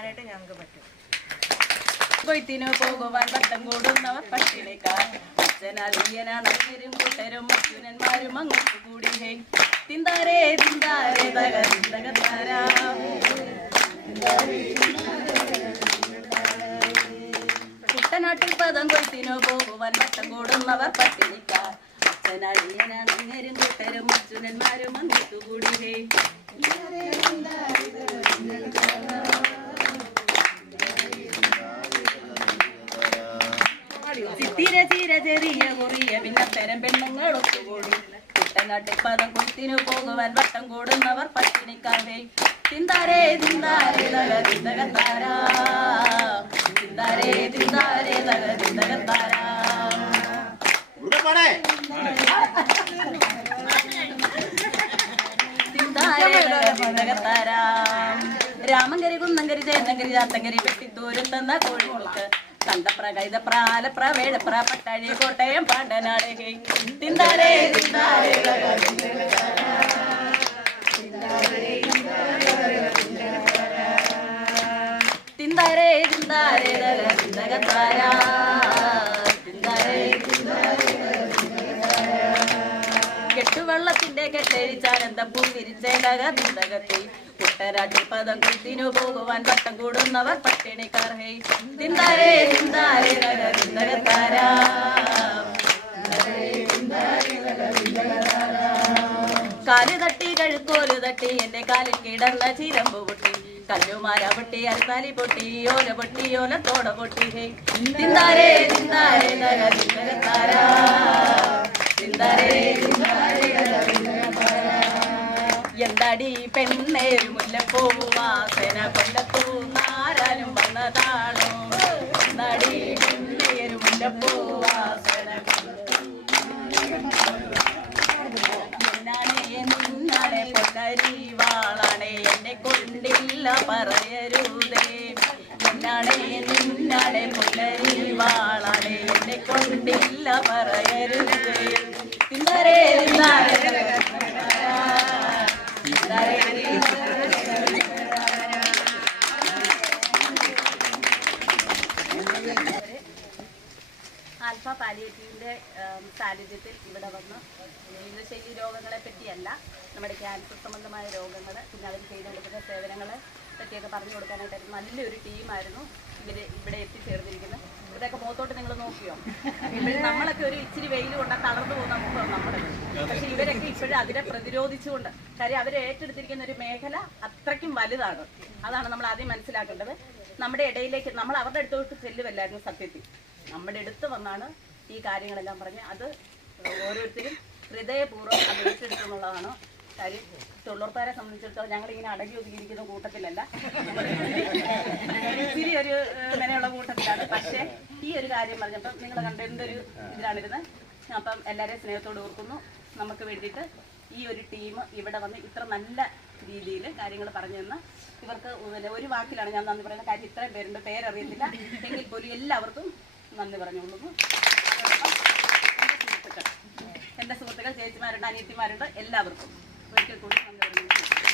ഞങ്ങൾക്ക് പറ്റും. കൊയ്ത്തിനു പോകുവാൻ വട്ടം കൂടുന്നവർ പട്ടിണിക്കാർ അച്ഛനാലിയനാണരും കൂട്ടരും അച്ഛനന്മാരും അങ്ങോട്ട് കൂടി തിന്താരേ തിന്താരേ തകതാരാ കുട്ടനാട്ടിൽ പദം കൊയ്ത്തിനു പോകുവാൻ വട്ടം കൂടുന്നവർ പട്ടിണിക്കാർ അച്ഛനാലിയനാണരും കൂട്ടരും അച്ഛനന്മാരും അങ്ങോട്ട് കൂടി ചിത്തിര ചീര ചെറിയ കുറിയ പിന്നത്തരം പെണ്ണുങ്ങൾ ഒത്തുകൂടി കുട്ടനാട്ടിൽ പദം കൊയ്ത്തിനു പോകുവാൻ വട്ടം കൂടുന്നവർ പട്ടിണിക്കാവേ തിന്താരേ തിന്താരേ തകതാരാ തിന്താരേ തിന്താരേ തകതാരാ തകതാരാ രാമങ്കരി കുന്നങ്കരി ചേന്നങ്കരി ചാത്തങ്കരി വെട്ടിത്തൂരും തന്ന കോഴിമുളക്ക് കണ്ടപ്ര കൈതപ്ര ആലപ്ര വേഴപ്ര പട്ടാഴി കോട്ടയം പാണ്ടനാട് തിന്താരേ തിന്താരേ തിന്താരേ തിന്താരേ തകതാരാ തിന്താരേ കെട്ടുവെള്ളത്തിന്റെ കെട്ടഴിച്ചാനന്ദം പൂ വിരിച്ചേലകത്തി കുട്ടനാട്ടിൽ പദം കൊയ്ത്തിനു പോകുവാൻ വട്ടം കൂടുന്നവർ പട്ടിണിക്കാർ തിന്താരേ തിന്താരേ തകതാരാ കാല് തട്ടി കഴുക്കോല് തട്ടി എന്റെ കാലിൽ കിടന്ന ചിരമ്പ് പൊട്ടി കല്ലുമാല പൊട്ടി അരത്താലി പൊട്ടി ഓല പൊട്ടി ഓലത്തോട പൊട്ടി തിന്താരേ തിന്താരേ തകതാരാ തിന്താരേ എന്താടി പെണ്ണേരു മുല്ലപ്പൂ വാസന കൊല്ലത്തൂ നാരാനും വന്നതാണോ എന്താടി പെണ്ണേരു മുല്ലപ്പൂ വാസന നിന്നാണെ പൊന്നരി വാളാണേ എന്നെ കൊണ്ടില്ല പറയരുതേ നിന്നാണെ പൊന്നരി വാളാണേ എന്നെ കൊണ്ടില്ല പറയരുതേ തിന്താരേ തിന്താരേ ആൽഫ പാലിയേറ്റീവിൻ്റെ സാന്നിധ്യത്തിൽ ഇവിടെ വന്ന് ജീവിതശൈലി രോഗങ്ങളെ പറ്റിയല്ല നമ്മുടെ ക്യാൻസർ സംബന്ധമായ രോഗങ്ങൾ പിന്നെ അവർ ചെയ്തു കൊടുക്കുന്ന സേവനങ്ങളെ പറ്റിയൊക്കെ പറഞ്ഞു കൊടുക്കാനായിട്ടായിരുന്നു നല്ലൊരു ടീമായിരുന്നു ഇവിടെ എത്തിച്ചേർന്നിരിക്കുന്നത്. ഇതൊക്കെ മുഖത്തോട്ട് നിങ്ങൾ നോക്കിയോ? ഇപ്പോഴും നമ്മളൊക്കെ ഒരു ഇച്ചിരി വെയിൽ കൊണ്ടാൽ തളർന്നു പോകുന്ന മുഖം നമ്മുടെ. പക്ഷെ ഇവരൊക്കെ ഇപ്പോഴും അതിനെ പ്രതിരോധിച്ചുകൊണ്ട് കാര്യം അവർ ഏറ്റെടുത്തിരിക്കുന്ന ഒരു മേഖല അത്രയ്ക്കും വലുതാണ്. അതാണ് നമ്മൾ ആദ്യം മനസ്സിലാക്കേണ്ടത്. നമ്മുടെ ഇടയിലേക്ക് നമ്മൾ അവരുടെ അടുത്തോട്ട് ചെല്ലുമല്ലായിരുന്നു സത്യത്തിൽ. നമ്മുടെ അടുത്ത് വന്നാണ് ഈ കാര്യങ്ങളെല്ലാം പറഞ്ഞ് അത് ഓരോരുത്തരും ഹൃദയപൂർവ്വം അത് ഏറ്റെടുക്കുന്നുള്ളതാണ് കാര്യം. തൊഴിലുറപ്പുകാരെ സംബന്ധിച്ചിടത്തോളം ഞങ്ങളിങ്ങനെ അടങ്ങി ഒതുങ്ങിയിരിക്കുന്ന കൂട്ടത്തിലല്ല, ഇത്തിരി ഒരു ഇങ്ങനെയുള്ള കൂട്ടത്തിലാണ്. പക്ഷേ ഈ ഒരു കാര്യം പറഞ്ഞപ്പം നിങ്ങൾ കണ്ട എന്തൊരു ഇതിലാണിരുന്നത്. അപ്പം എല്ലാവരെയും സ്നേഹത്തോട് ഓർക്കുന്നു. നമുക്ക് വേണ്ടിയിട്ട് ഈ ഒരു ടീം ഇവിടെ വന്ന് ഇത്ര നല്ല രീതിയിൽ കാര്യങ്ങൾ പറഞ്ഞു തന്ന് ഇവർക്ക് ഒരു വാക്കിലാണ് ഞാൻ നന്ദി പറയുന്നത്. കാര്യം ഇത്രയും പേരുണ്ട്, പേരറിയത്തില്ല എങ്കിൽ പോലും എല്ലാവർക്കും നന്ദി പറഞ്ഞുകൊള്ളുന്നു. എൻ്റെ സുഹൃത്തുക്കൾ ചേച്ചിമാരുണ്ട്, അനിയത്തിമാരുണ്ട്, എല്ലാവർക്കും ഒരിക്കൽ കൂടി നന്ദി പറഞ്ഞു.